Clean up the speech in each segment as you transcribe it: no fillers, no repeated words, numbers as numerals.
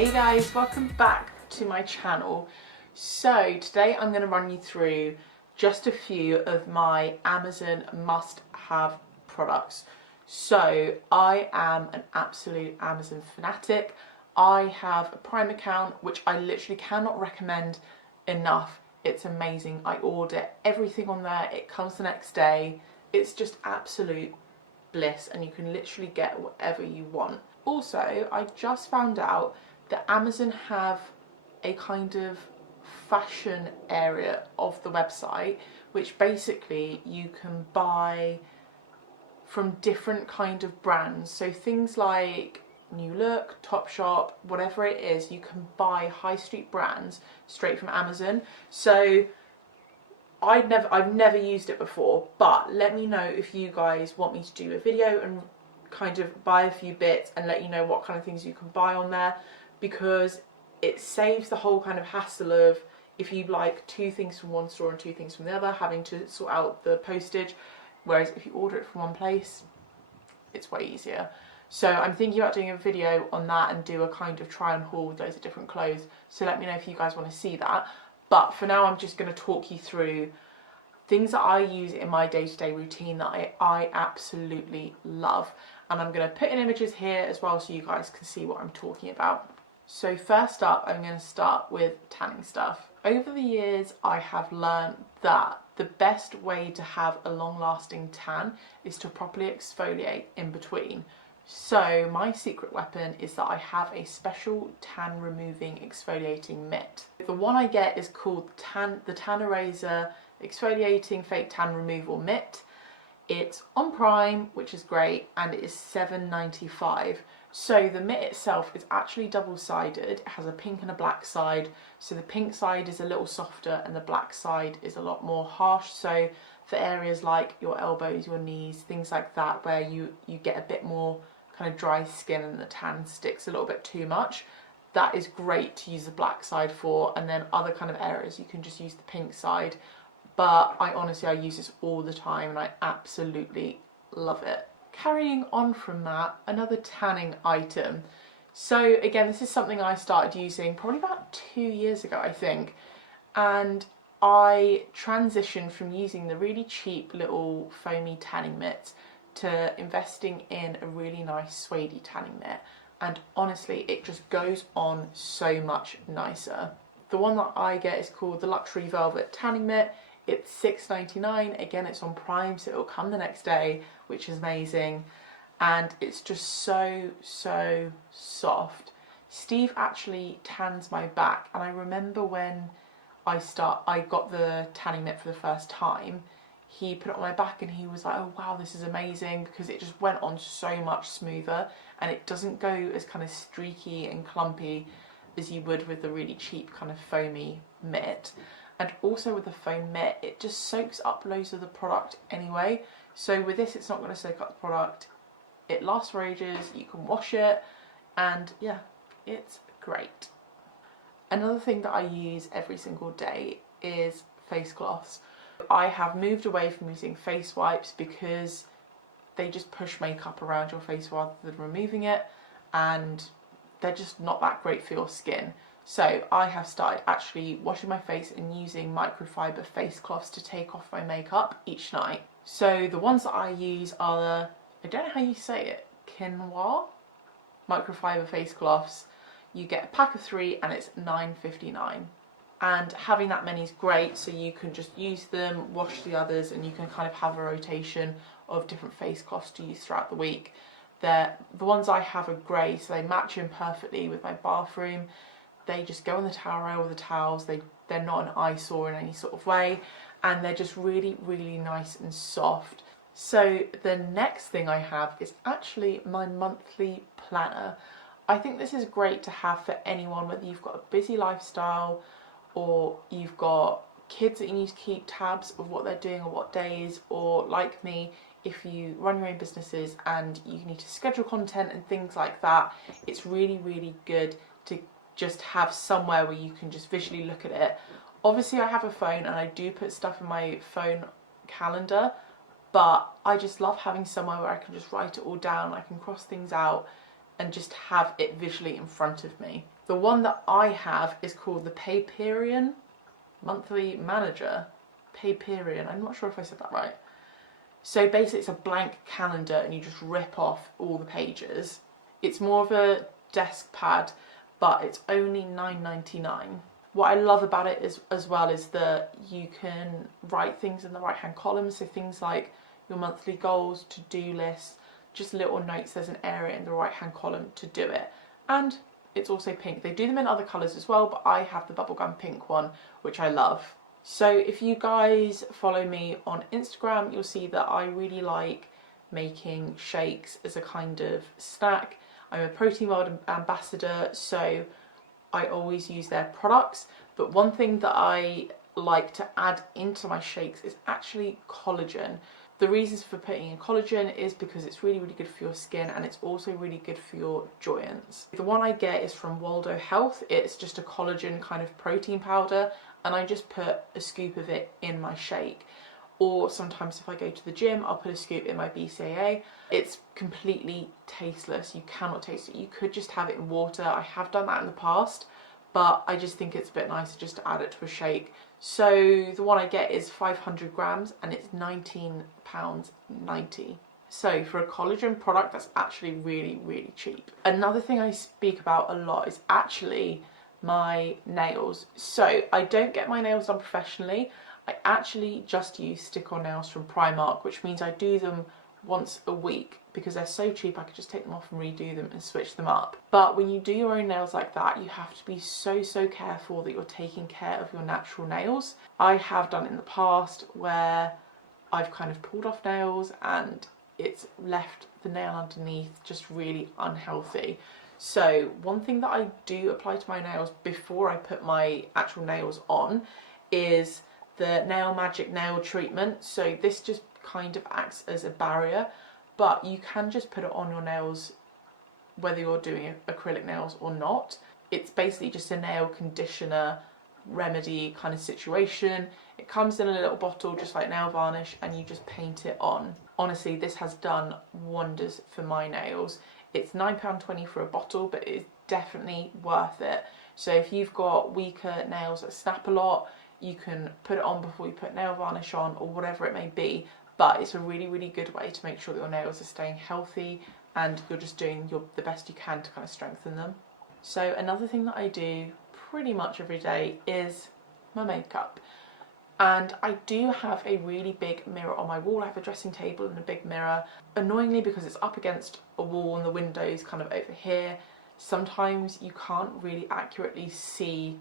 Hey guys, welcome back to my channel. So today I'm going to run you through just a few of my Amazon must-have products. So I am an absolute Amazon fanatic. I have a Prime account which I literally cannot recommend enough. It's amazing. I order everything on there, it comes the next day. It's just absolute bliss and you can literally get whatever you want. Also, I just found out that Amazon have a kind of fashion area of the website which basically you can buy from different kind of brands. So things like New Look, Topshop, whatever it is, you can buy high street brands straight from Amazon. So I've never used it before, but let me know if you guys want me to do a video and kind of buy a few bits and let you know what kind of things you can buy on there, because it saves the whole kind of hassle of, if you like 2 things from one store and 2 things from the other, having to sort out the postage, whereas if you order it from one place, it's way easier. So I'm thinking about doing a video on that and do a kind of try and haul with loads of different clothes, so let me know if you guys want to see that. But for now I'm just going to talk you through things that I use in my day-to-day routine that I absolutely love. And I'm going to put in images here as well so you guys can see what I'm talking about. So first up, I'm going to start with tanning stuff. Over the years, I have learned that the best way to have a long-lasting tan is to properly exfoliate in between. So my secret weapon is that I have a special tan removing exfoliating mitt. The one I get is called the Tan Eraser Exfoliating Fake Tan Removal Mitt. It's on Prime, which is great, and it is $7.95. So the mitt itself is actually double-sided. It has a pink and a black side. So the pink side is a little softer and the black side is a lot more harsh. So for areas like your elbows, your knees, things like that, where you get a bit more kind of dry skin and the tan sticks a little bit too much, that is great to use the black side for. And then other kind of areas you can just use the pink side. But I use this all the time and I absolutely love it. Carrying on from that, another tanning item. So again, this is something I started using probably about 2 years ago, I think. And I transitioned from using the really cheap little foamy tanning mitts to investing in a really nice suede tanning mitt. And honestly, it just goes on so much nicer. The one that I get is called the Luxury Velvet Tanning Mitt. It's $6.99. Again, it's on Prime, so it'll come the next day, which is amazing. And it's just so soft. Steve actually tans my back, and I remember when I got the tanning mitt for the first time, he put it on my back and he was like, oh wow, this is amazing, because it just went on so much smoother and it doesn't go as kind of streaky and clumpy as you would with the really cheap kind of foamy mitt. And also with the foam mitt, it just soaks up loads of the product anyway. So with this, it's not going to soak up the product. It lasts for ages, you can wash it, and yeah, it's great. Another thing that I use every single day is face cloths. I have moved away from using face wipes because they just push makeup around your face rather than removing it, and they're just not that great for your skin. So I have started actually washing my face and using microfiber face cloths to take off my makeup each night. So the ones that I use are I don't know how you say it, quinoa microfiber face cloths. You get a pack of 3 and it's $9.59. And having that many is great, so you can just use them, wash the others, and you can kind of have a rotation of different face cloths to use throughout the week. The ones I have are grey, so they match in perfectly with my bathroom. They just go on the towel rail with the towels. They're not an eyesore in any sort of way, and they're just really nice and soft. So the next thing I have is actually my monthly planner. I think this is great to have for anyone, whether you've got a busy lifestyle or you've got kids that you need to keep tabs of what they're doing or what days, or like me, if you run your own businesses and you need to schedule content and things like that. It's really good to just have somewhere where you can just visually look at it. Obviously I have a phone and I do put stuff in my phone calendar, but I just love having somewhere where I can just write it all down, I can cross things out and just have it visually in front of me. The one that I have is called the Paperian Monthly Manager. Paperian, I'm not sure if I said that right. So basically it's a blank calendar and you just rip off all the pages. It's more of a desk pad, but it's only $9.99. What I love about it is, as well, is that you can write things in the right hand column. So things like your monthly goals, to-do lists, just little notes. There's an area in the right hand column to do it. And it's also pink. They do them in other colours as well, but I have the bubblegum pink one, which I love. So if you guys follow me on Instagram, you'll see that I really like making shakes as a kind of snack. I'm a Protein World ambassador, so I always use their products. But one thing that I like to add into my shakes is actually collagen. The reasons for putting in collagen is because it's really, really good for your skin, and it's also really good for your joints. The one I get is from Waldo Health. It's just a collagen kind of protein powder, and I just put a scoop of it in my shake. Or sometimes if I go to the gym, I'll put a scoop in my BCAA. It's completely tasteless. You cannot taste it. You could just have it in water. I have done that in the past, but I just think it's a bit nicer just to add it to a shake. So the one I get is 500 grams and it's £19.90. So for a collagen product, that's actually really, really cheap. Another thing I speak about a lot is actually my nails. So I don't get my nails done professionally. I actually just use stick-on nails from Primark, which means I do them once a week because they're so cheap. I could just take them off and redo them and switch them up. But when you do your own nails like that, you have to be so careful that you're taking care of your natural nails. I have done it in the past where I've kind of pulled off nails and it's left the nail underneath just really unhealthy. So one thing that I do apply to my nails before I put my actual nails on is the Nail Magic nail treatment. So this just kind of acts as a barrier, but you can just put it on your nails whether you're doing acrylic nails or not. It's basically just a nail conditioner remedy kind of situation. It comes in a little bottle just like nail varnish and you just paint it on. Honestly, this has done wonders for my nails. It's £9.20 for a bottle, but it's definitely worth it. So if you've got weaker nails that snap a lot, you can put it on before you put nail varnish on or whatever it may be. But it's a really, really good way to make sure that your nails are staying healthy and you're just doing the best you can to kind of strengthen them. So another thing that I do pretty much every day is my makeup. And I do have a really big mirror on my wall. I have a dressing table and a big mirror. Annoyingly, because it's up against a wall and the window's kind of over here, sometimes you can't really accurately see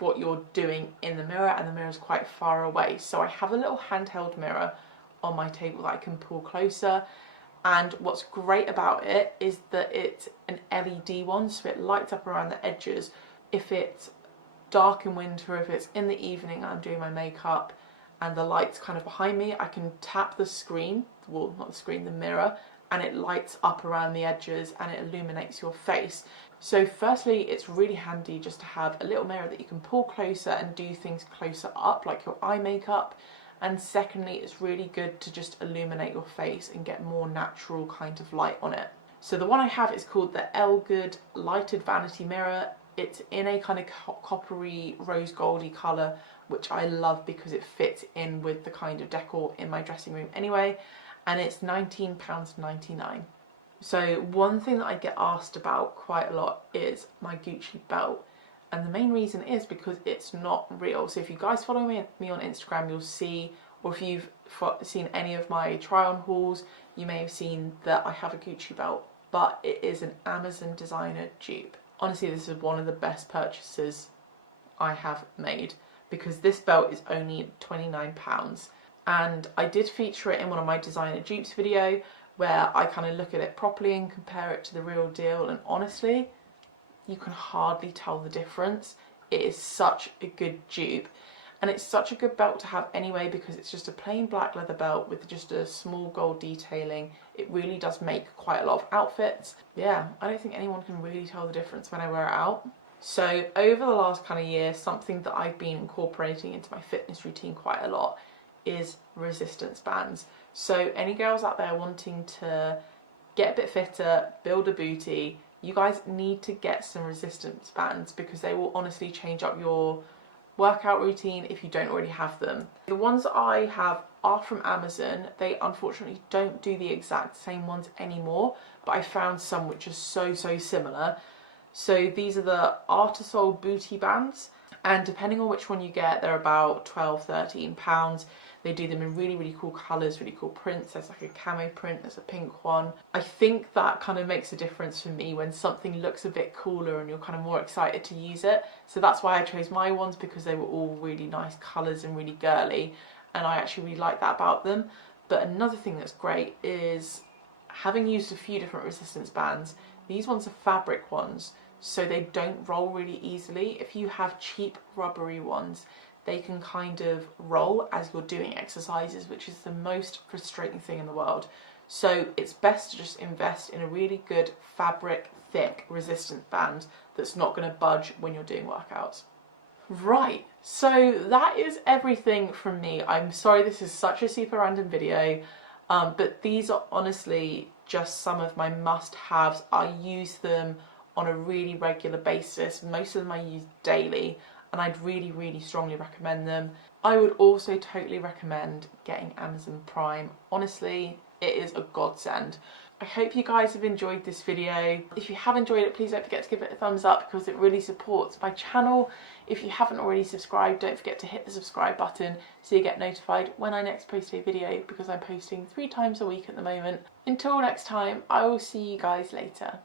what you're doing in the mirror, and the mirror is quite far away. So I have a little handheld mirror on my table that I can pull closer. And what's great about it is that it's an LED one, so it lights up around the edges. If it's dark in winter, if it's in the evening and I'm doing my makeup and the light's kind of behind me, I can tap the screen, well not the screen, the mirror, and it lights up around the edges and it illuminates your face. So firstly, it's really handy just to have a little mirror that you can pull closer and do things closer up, like your eye makeup. And secondly, it's really good to just illuminate your face and get more natural kind of light on it. So the one I have is called the Elgood Lighted Vanity Mirror. It's in a kind of coppery rose goldy colour, which I love because it fits in with the kind of decor in my dressing room anyway. And it's £19.99. So one thing that I get asked about quite a lot is my Gucci belt. And the main reason is because it's not real. So if you guys follow me on Instagram, you'll see, or if you've seen any of my try-on hauls, you may have seen that I have a Gucci belt, but it is an Amazon designer dupe. Honestly, this is one of the best purchases I have made because this belt is only £29. And I did feature it in one of my designer dupes video where I kind of look at it properly and compare it to the real deal, and honestly, you can hardly tell the difference. It is such a good dupe, and it's such a good belt to have anyway because it's just a plain black leather belt with just a small gold detailing. It really does make quite a lot of outfits. Yeah, I don't think anyone can really tell the difference when I wear it out. So over the last kind of year, something that I've been incorporating into my fitness routine quite a lot is resistance bands. So any girls out there wanting to get a bit fitter, build a booty, you guys need to get some resistance bands because they will honestly change up your workout routine if you don't already have them. The ones that I have are from Amazon. They unfortunately don't do the exact same ones anymore, but I found some which are so similar. So these are the Artisol Booty Bands, and depending on which one you get, they're about £12–13. They do them in really cool colours, really cool prints. There's like a camo print, there's a pink one. I think that kind of makes a difference for me when something looks a bit cooler and you're kind of more excited to use it. So that's why I chose my ones, because they were all really nice colours and really girly, and I actually really like that about them. But another thing that's great is, having used a few different resistance bands, these ones are fabric ones, so they don't roll really easily. If you have cheap rubbery ones, they can kind of roll as you're doing exercises, which is the most frustrating thing in the world. So it's best to just invest in a really good fabric, thick, resistant band that's not going to budge when you're doing workouts. Right, so that is everything from me. I'm sorry this is such a super random video, but these are honestly just some of my must-haves. I use them on a really regular basis. Most of them I use daily, and I'd really strongly recommend them. I would also totally recommend getting Amazon Prime. Honestly, it is a godsend. I hope you guys have enjoyed this video. If you have enjoyed it, please don't forget to give it a thumbs up because it really supports my channel. If you haven't already subscribed, don't forget to hit the subscribe button so you get notified when I next post a video, because I'm posting 3 times a week at the moment. Until next time, I will see you guys later.